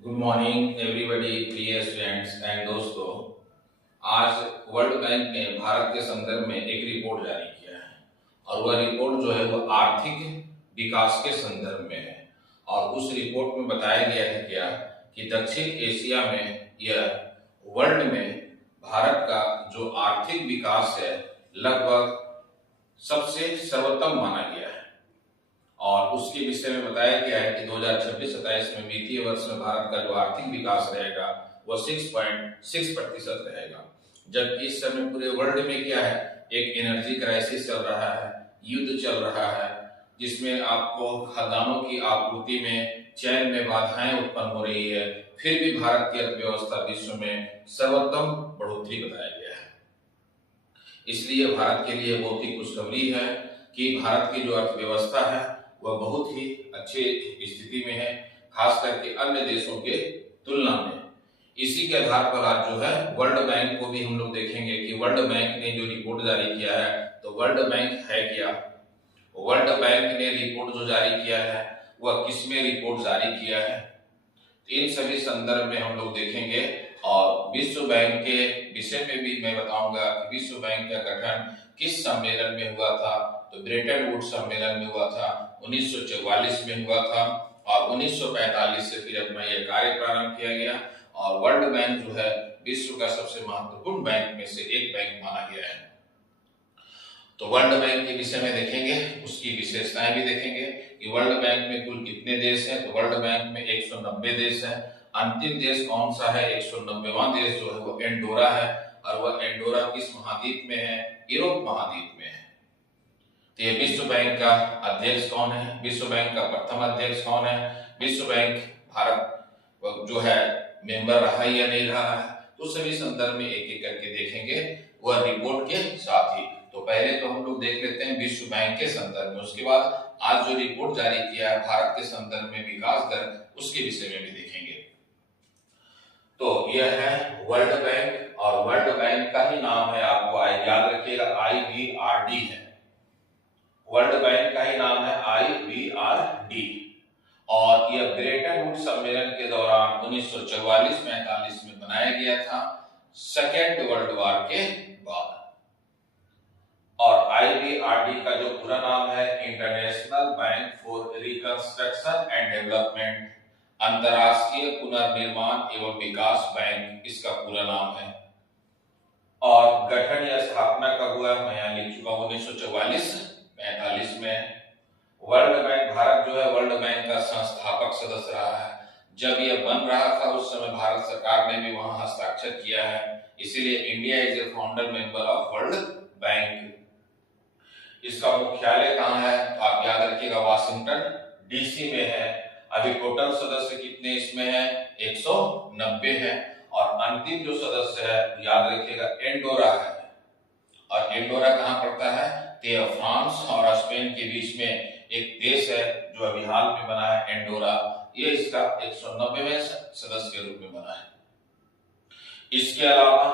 Good morning everybody प्रिय students and दोस्तों। आज वर्ल्ड बैंक ने भारत के संदर्भ में एक रिपोर्ट जारी किया है और वह रिपोर्ट जो है वो आर्थिक विकास के संदर्भ में है। और उस रिपोर्ट में बताया गया है क्या कि दक्षिण एशिया में या वर्ल्ड में भारत का जो आर्थिक विकास है लगभग सबसे सर्वोत्तम माना गया है। और उसके विषय में बताया गया है कि 2026-27 में वित्तीय वर्ष में भारत का जो आर्थिक विकास रहेगा वो 6.6% रहेगा। जबकि इस समय पूरे वर्ल्ड में क्या है, एक एनर्जी क्राइसिस चल रहा है, युद्ध चल रहा है, जिसमें आपको खदानों की आपूर्ति में चैन में बाधाएं उत्पन्न हो रही है। फिर भी भारत की अर्थव्यवस्था विश्व में सर्वोत्तम बढ़ोतरी बताया गया है। इसलिए भारत के लिए बहुत ही खुशखबरी है कि भारत की जो अर्थव्यवस्था है वह बहुत ही अच्छी स्थिति में है, खास करके अन्य देशों के तुलना में। इसी के आधार पर आज जो है वर्ल्ड बैंक को भी हम लोग देखेंगे कि वर्ल्ड बैंक ने जो रिपोर्ट जारी किया है, तो वर्ल्ड बैंक है क्या। वर्ल्ड बैंक ने रिपोर्ट जो जारी किया है वह किसमें रिपोर्ट जारी किया है, इन सभी संदर्भ में हम लोग देखेंगे। और विश्व बैंक के विषय में भी मैं बताऊंगा कि विश्व बैंक का गठन किस सम्मेलन में हुआ था। तो ब्रेटन वुड्स सम्मेलन में हुआ था, 1944 में हुआ था और 1945 से फिर अपना यह कार्य प्रारंभ किया गया। और वर्ल्ड बैंक जो है विश्व का सबसे महत्वपूर्ण बैंक में से एक बैंक माना गया है। तो वर्ल्ड बैंक के विषय में देखेंगे, उसकी विशेषताएं भी देखेंगे कि वर्ल्ड बैंक में कुल कितने देश हैं। तो वर्ल्ड बैंक में 190 देश हैं। अंतिम देश कौन सा है, 190वां देश जो है वो एंडोरा है। और वह एंडोरा किस महाद्वीप में है, यूरोप महाद्वीप में है। तो ये विश्व बैंक का अध्यक्ष कौन है, विश्व बैंक का प्रथम अध्यक्ष कौन है, विश्व बैंक भारत जो है मेंबर रहा या नहीं रहा है, तो सभी संदर्भ में एक एक करके देखेंगे वह रिपोर्ट के साथ ही। तो पहले तो हम लोग देख लेते हैं विश्व बैंक के संदर्भ में, उसके बाद आज जो रिपोर्ट जारी किया है भारत के संदर्भ में विकास दर, उसके विषय में भी देखेंगे। तो यह है वर्ल्ड बैंक और वर्ल्ड बैंक का ही नाम है, आपको याद रखिएगा, IBRD है। वर्ल्ड बैंक का ही नाम है IBRD। और यह ब्रेटन वुड्स सम्मेलन के दौरान 1944-45 में बनाया गया था, सेकेंड वर्ल्ड वॉर के बाद। और IBRD का जो पूरा नाम है international bank for reconstruction and development, अंतरराष्ट्रीय पुनर्निर्माण एवं विकास बैंक इसका पूरा नाम है। और गठन या स्थापना कब हुआ, मैं यहाँ लिख चुका हूं, 1944-45 में। वर्ल्ड बैंक, भारत जो है वर्ल्ड बैंक का संस्थापक सदस्य रहा है। जब यह बन रहा था उस समय भारत सरकार ने भी वहां हस्ताक्षर किया है, इसीलिए India is a founder member of world bank. इसका मुख्यालय कहाँ है, तो आप याद रखिएगा वाशिंगटन DC में है। अभी टोटल सदस्य कितने इसमें है, 190 है। और अंतिम जो सदस्य है याद रखिएगा एंडोरा है। और एंडोरा कहाँ पड़ता है, तो फ्रांस और स्पेन के बीच में एक देश है जो अभी हाल में बना है एंडोरा। ये इसका 190वें सदस्य के रूप में बना है। इसके अलावा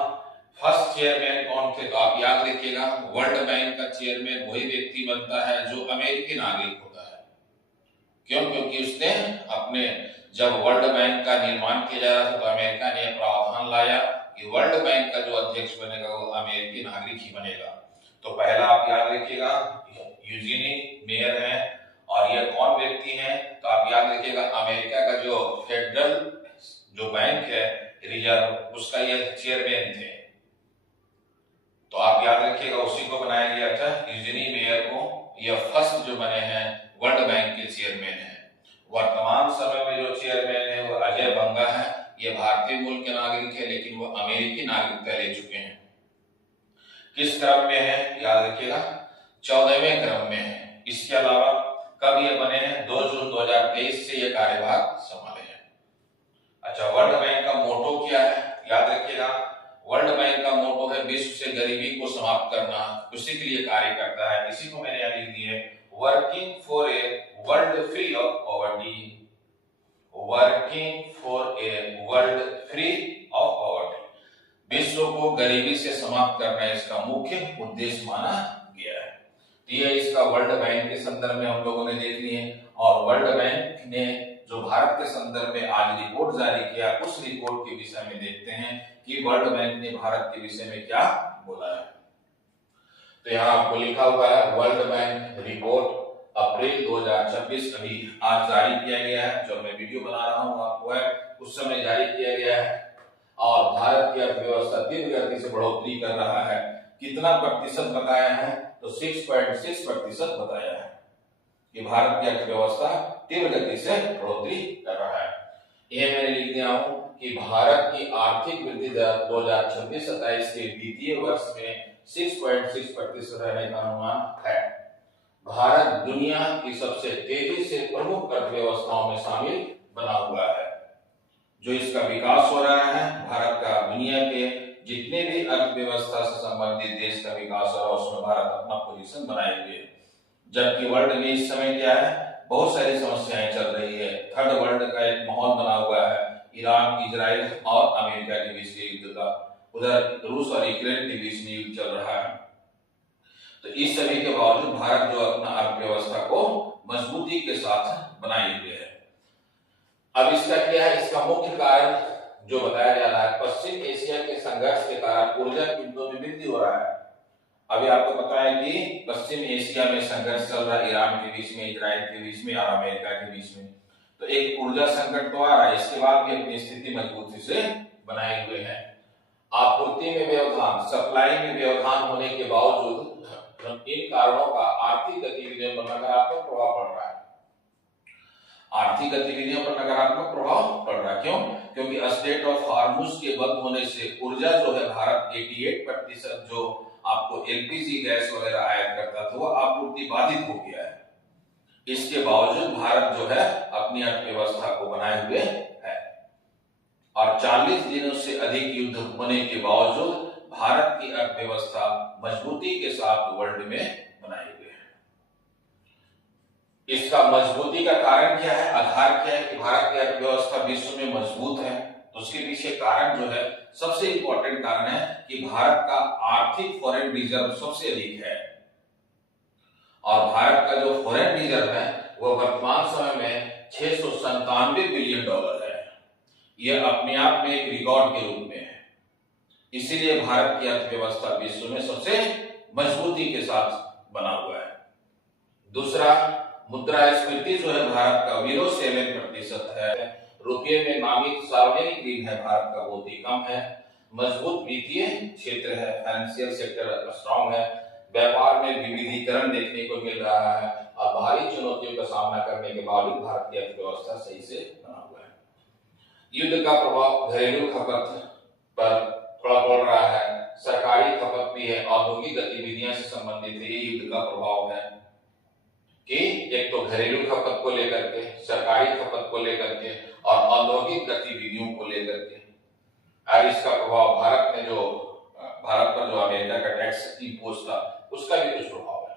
फर्स्ट चेयरमैन कौन थे, तो आप याद रखिएगा वर्ल्ड बैंक का चेयरमैन वही व्यक्ति बनता है जो अमेरिकी नागरिक होता है। क्यों, क्योंकि उसने अपने जब वर्ल्ड बैंक का निर्माण किया जा रहा था तो अमेरिका ने प्रावधान लाया कि वर्ल्ड बैंक का जो अध्यक्ष बनेगा वो अमेरिकी नागरिक ही बनेगा। तो पहला आप याद रखिएगा यूजीनी मेयर है। और यह कौन व्यक्ति है, तो आप याद रखिएगा अमेरिका का जो फेडरल जो बैंक है रिजर्व, उसका यह चेयरमैन थे। तो आप याद रखिएगा उसी को बनाया गया था, यूजीनी मेयर को। यह फर्स्ट जो बने हैं वर्ल्ड बैंक के चेयरमैन है। वर्तमान समय में जो चेयरमैन है वो अजय बंगा है। ये भारतीय मूल के नागरिक है लेकिन वो अमेरिकी नागरिकता ले चुके हैं। किस क्रम में है, याद रखिएगा 14वें क्रम में है। इसके अलावा कब ये बने हैं, 2 जून 2023 से ये कार्यभार संभाले हैं। अच्छा, वर्ल्ड बैंक का मोटो क्या है, याद रखिएगा वर्ल्ड बैंक का मोटो है विश्व से गरीबी को समाप्त करना, उसी के लिए कार्य करता है। इसी को मैंने यहाँ लिख दिया, working for a world free of poverty, working for a world free of poverty, विश्व को गरीबी से समाप्त करना इसका मुख्य उद्देश्य माना गया है। ये इसका वर्ल्ड बैंक के संदर्भ में हम लोगों ने देख लिए। और वर्ल्ड बैंक ने जो भारत के संदर्भ में आज रिपोर्ट जारी किया, उस रिपोर्ट के विषय में देखते हैं कि वर्ल्ड बैंक ने भारत के विषय में क्या बोला है। तो यहाँ आपको लिखा हुआ है वर्ल्ड बैंक रिपोर्ट अप्रैल 2026 अभी आज जारी किया गया है। जो मैं वीडियो बना रहा हूँ आपको है उस समय जारी किया गया है। और भारत की अर्थव्यवस्था तीव्र गति से बढ़ोतरी कर रहा है। कितना प्रतिशत बताया है? तो 6.6% बताया है कि भारत की अर्थव्यवस्था तीव्र गति से बढ़ोतरी कर रहा है। यह मैंने लिख दिया हूं कि भारत की आर्थिक वृद्धि दर 2026-27 के वित्तीय वर्ष में 6.6% रहने का अनुमान है। भारत दुनिया की सबसे तेजी से प्रमुख अर्थव्यवस्थाओं में शामिल बना हुआ है। जो इसका विकास हो रहा है, भारत का दुनिया के जितने भी अर्थव्यवस्था से संबंधित देश का विकास हो रहा है उसमें भारत अपना पोजीशन बनाए हुए है। जबकि वर्ल्ड में इस समय क्या है, बहुत सारी समस्याएं चल रही है। थर्ड वर्ल्ड का एक माहौल बना हुआ है, ईरान, इजराइल और अमेरिका के बीच युद्ध का। उधर रूस और यूक्रेन के बीच में युद्ध चल रहा है। तो इस सभी के बावजूद भारत जो अपना अर्थव्यवस्था को मजबूती के साथ बनाए हुए है। अब इसका क्या है? इसका मुख्य कारण जो बताया जा रहा है, पश्चिम एशिया के संघर्ष के कारण ऊर्जा कीमतों में वृद्धि हो रहा है। अभी आपको पता है कि पश्चिम एशिया में संघर्ष चल रहा है, ईरान के बीच में, इजराइल के बीच में और अमेरिका के बीच में। तो एक ऊर्जा संकट तो आ रहा है, इसके बाद भी अपनी स्थिति मजबूती से बनाए हुए है। आपूर्ति में व्यवधान, सप्लाई में व्यवधान होने के बावजूद इन कारणों का आर्थिक गतिविधियों पर नकारात्मक प्रभाव पड़ रहा है। आर्थिक गतिविधियों पर नकारात्मक प्रभाव पड़ रहा है। क्यों? क्योंकि स्ट्रेट ऑफ हार्मुज के बंद होने से ऊर्जा जो है भारत 88% जो आपको एलपीजी गैस वगैरह आयात करता था वो आपूर्ति बाधित हो गया है। इसके बावजूद भारत जो है अपनी अर्थव्यवस्था को बनाए हुए है और 40 दिनों से अधिक युद्ध होने के बावजूद भारत की अर्थव्यवस्था मजबूती के साथ वर्ल्ड में बनाए हुए है। इसका मजबूती का कारण क्या है, आधार क्या है कि भारत की अर्थव्यवस्था विश्व में मजबूत है? तो उसके पीछे कारण जो है, सबसे इंपॉर्टेंट कारण है कि भारत का आर्थिक फॉरेन रिजर्व सबसे अधिक है। और भारत का जो फॉरेन रिजर्व है वह वर्तमान समय में $697 बिलियन है। यह अपने आप में एक रिकॉर्ड के रूप में है। इसीलिए भारत की अर्थव्यवस्था विश्व में सबसे मजबूती के साथ बना हुआ है। दूसरा, मुद्रास्फीति जो है भारत का 0.7% है। रुपये में नामित सार्वजनिक ऋण है भारत का बहुत ही कम है। मजबूत वित्तीय क्षेत्र है, फाइनेंशियल सेक्टर स्ट्रांग है। व्यापार में विविधीकरण देखने को मिल रहा है और भारी चुनौतियों का सामना करने के बावजूद भारत की अर्थव्यवस्था सही से बना हुआ है। युद्ध का प्रभाव घरेलू खपत पर थोड़ा पड़ रहा है, सरकारी खपत भी है, औद्योगिक गतिविधियां से संबंधित है। ये युद्ध का प्रभाव है कि एक तो घरेलू खपत को लेकर के, सरकारी खपत को लेकर के और औद्योगिक गतिविधियों को लेकर के। और इसका प्रभाव भारत पर जो अमेरिका का टैक्स इंपोज था उसका भी कुछ प्रभाव है।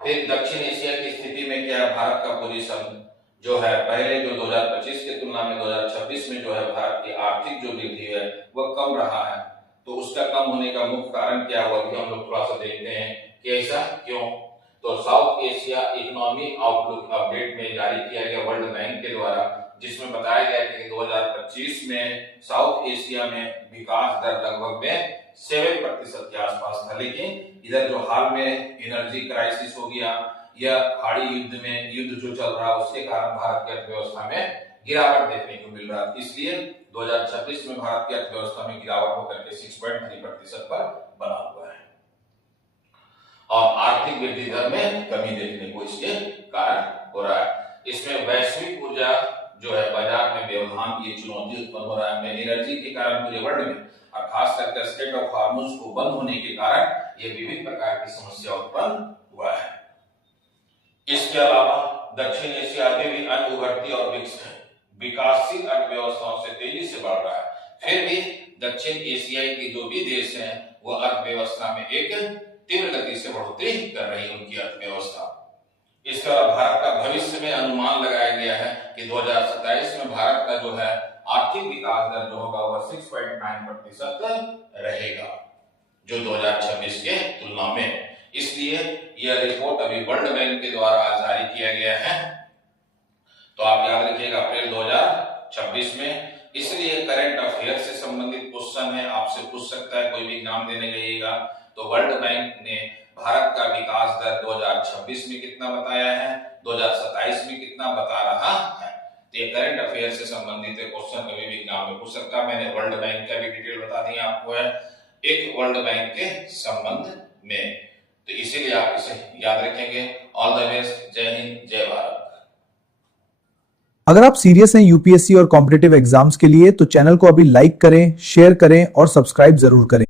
फिर दक्षिण एशिया की स्थिति में क्या है, भारत का पोजीशन जो है पहले जो 2025 की तुलना में 2026 में जो है भारत की आर्थिक जो वृद्धि है वह कम रहा है। तो उसका कम होने का मुख्य कारण क्या हुआ कि हम लोग थोड़ा सा देखते हैं कि ऐसा क्यों। तो south Asia economy outlook update में जारी किया गया वर्ल्ड बैंक के द्वारा, जिसमें बताया गया कि 2025 में साउथ एशिया में विकास दर लगभग में 7% के आसपास था। लेकिन इधर जो हाल में एनर्जी क्राइसिस हो गया या खाड़ी युद्ध जो चल रहा है उसके कारण भारत की अर्थव्यवस्था में गिरावट देखने को मिल रहा है। इसलिए 2026 में भारत की अर्थव्यवस्था में गिरावट होकर के 6.3% पर बना हुआ है और आर्थिक वृद्धि दर में कमी देखने को इसके कारण हो रहा है। इसमें वैश्विक ऊर्जा जो है बाजार में व्यवधान की चुनौती उत्पन्न हो रहा है। एनर्जी के कारण पूरे वर्ल्ड में और खास करके स्ट्रेट ऑफ हार्मुज को बंद होने के कारण ये विभिन्न प्रकार की समस्या उत्पन्न हुआ है। इसके अलावा दक्षिण एशिया अभी भी अन्य उभरती और विकासशील अर्थव्यवस्थाओं से तेजी से बढ़ रहा है। फिर भी दक्षिण एशियाई के जो भी देश हैं वो अर्थव्यवस्था में एक तीव्र गति से बढ़ोतरी कर रही है उनकी अर्थव्यवस्था। इसके अलावा भारत का भविष्य में अनुमान लगाया गया है कि 2027 में भारत का जो है आर्थिक विकास दर जो होगा वह 6.9% रहेगा जो 2026 के तुलना में। इसलिए यह रिपोर्ट अभी वर्ल्ड बैंक के द्वारा जारी किया गया है। तो आप याद रखिएगा अप्रैल 2026 में। इसलिए करंट अफेयर से संबंधित क्वेश्चन है, आपसे पूछ सकता है, कोई भी एग्जाम देने जाइएगा तो वर्ल्ड बैंक ने भारत का विकास दर 2026 में कितना बताया है, 2027 में कितना बता रहा है। तो ये करंट अफेयर से संबंधित क्वेश्चन कभी भी एग्जाम में पूछ सकता है। मैंने वर्ल्ड बैंक का भी डिटेल बता दिया आपको है एक वर्ल्ड बैंक के संबंध में, तो इसीलिए आप इसे याद रखेंगे। ऑल द बेस्ट, जय हिंद, जय भारत। अगर आप सीरियस हैं यूपीएससी और कॉम्पिटिटिव एग्जाम्स के लिए तो चैनल को अभी लाइक करें, शेयर करें और सब्सक्राइब जरूर करें।